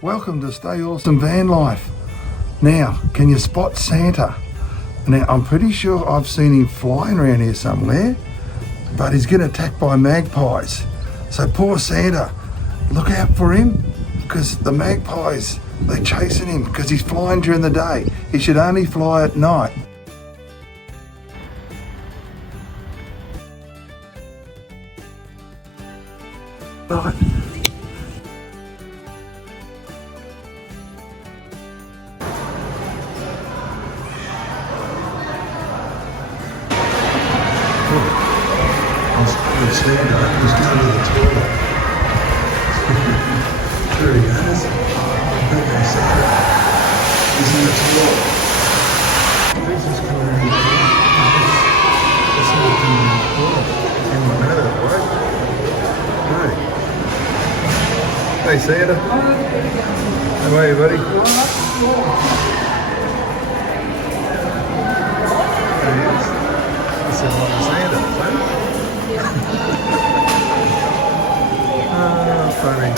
Welcome to Stay Awesome Van Life. Now, can you spot Santa? Now, I'm pretty sure I've seen him flying around here somewhere, but he's getting attacked by magpies. So poor Santa, look out for him, because the magpies, they're chasing him because he's flying during the day. He should only fly at night. Right. Santa, he's going to the toilet. There he is. Okay, Santa. He's in the toilet. This is coming in the toilet. It's not coming in the toilet. In the matter, right? Hey. Hey, Santa. How are you, buddy? There he is. This is like Santa, right? Funny.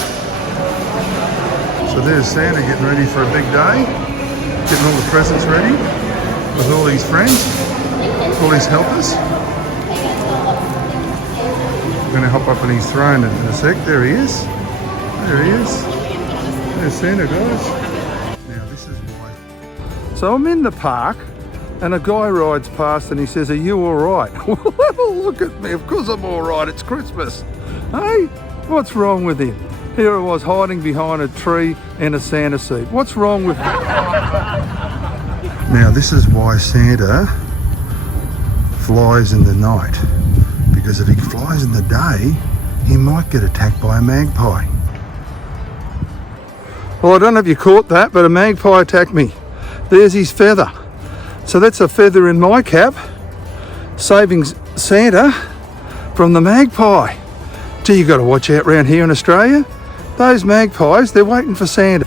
So there's Santa getting ready for a big day, getting all the presents ready with all his friends, all his helpers. I'm going to hop up on his throne in a sec. There he is. There he is. There's Santa, guys. Now this is why. So I'm in the park and a guy rides past and he says, "Are you all right?" Well, look at me. Of course I'm all right. It's Christmas. Hey? What's wrong with him? Here I was hiding behind a tree in a Santa suit. What's wrong with him? Now this is why Santa flies in the night. Because if he flies in the day, he might get attacked by a magpie. Well, I don't know if you caught that, but a magpie attacked me. There's his feather. So that's a feather in my cap, saving Santa from the magpie. Gee, you got to watch out round here in Australia. Those magpies, they're waiting for Santa.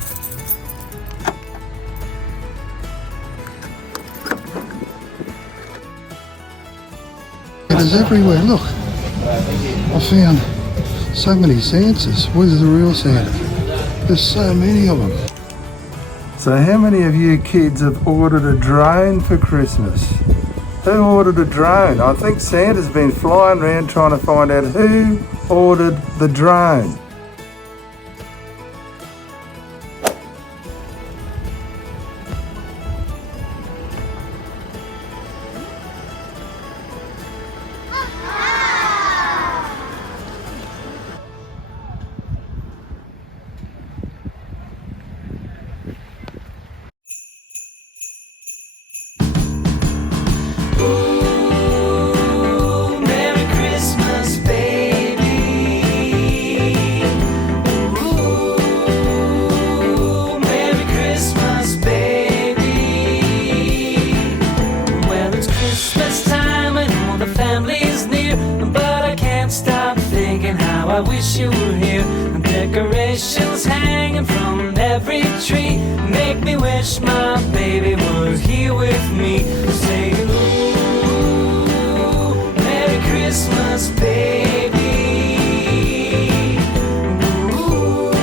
Santa's everywhere, look. I found so many Santas. Where's the real Santa? There's so many of them. So how many of you kids have ordered a drone for Christmas? Who ordered a drone? I think Santa's been flying around trying to find out who ordered the drone. I wish you were here. Decorations hanging from every tree make me wish my baby was here with me. Say, ooh, Merry Christmas, baby. Ooh,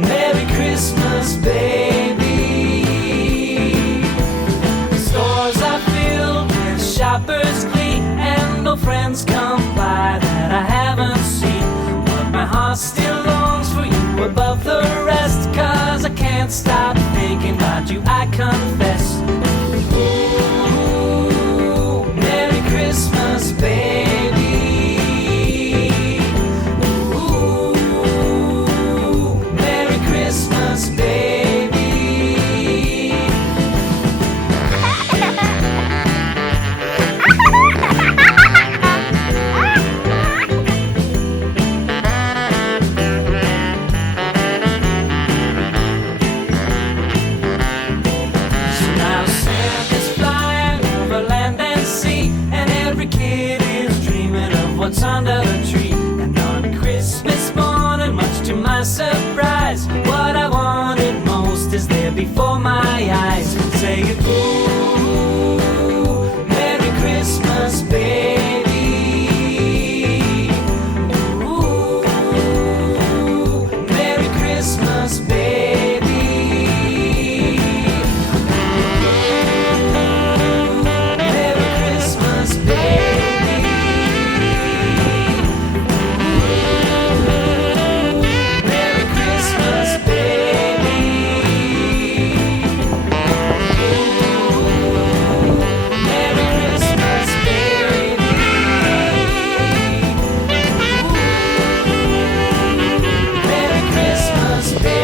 Merry Christmas, baby. Stores are filled with shoppers' glee, and no friends come by that I haven't seen. But my heart still longs for you above the rest, 'cause I can't stop thinking about you, I confess. Ooh, Merry Christmas, baby. Ooh, Merry Christmas, baby. What's under the tree, and on Christmas morning, much to my surprise, what I wanted most is there before my eyes. Say it, ooh, Merry Christmas, baby. Ooh, Merry Christmas. Christmas, baby. Merry Christmas, baby. Merry Christmas, baby. Merry Christmas, baby. Merry Christmas, baby.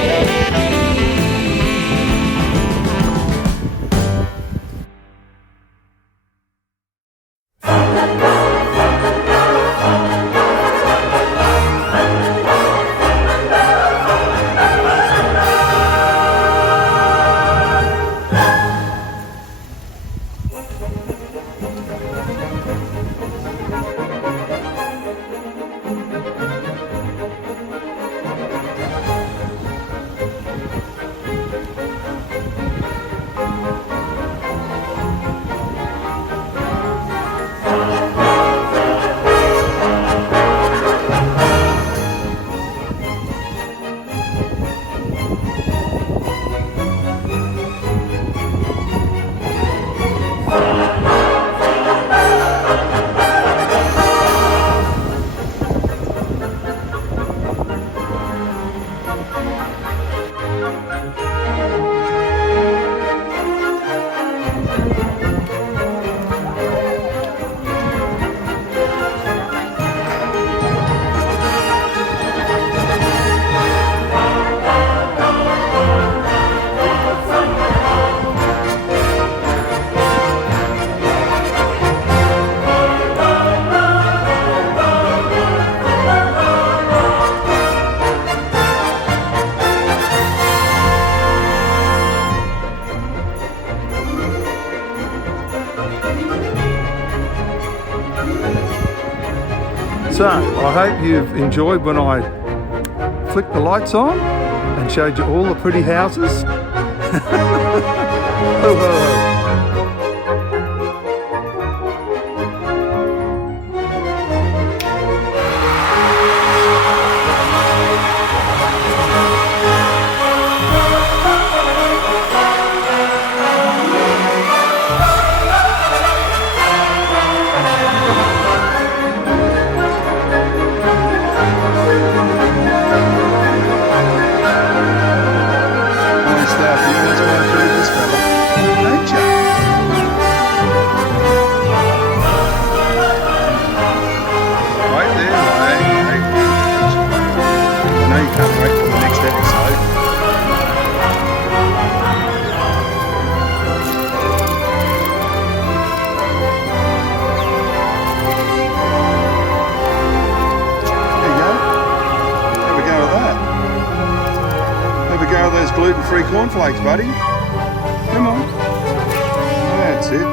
So, I hope you've enjoyed when I flicked the lights on and showed you all the pretty houses. Oh, oh. Those gluten-free cornflakes, buddy. Come on. That's it.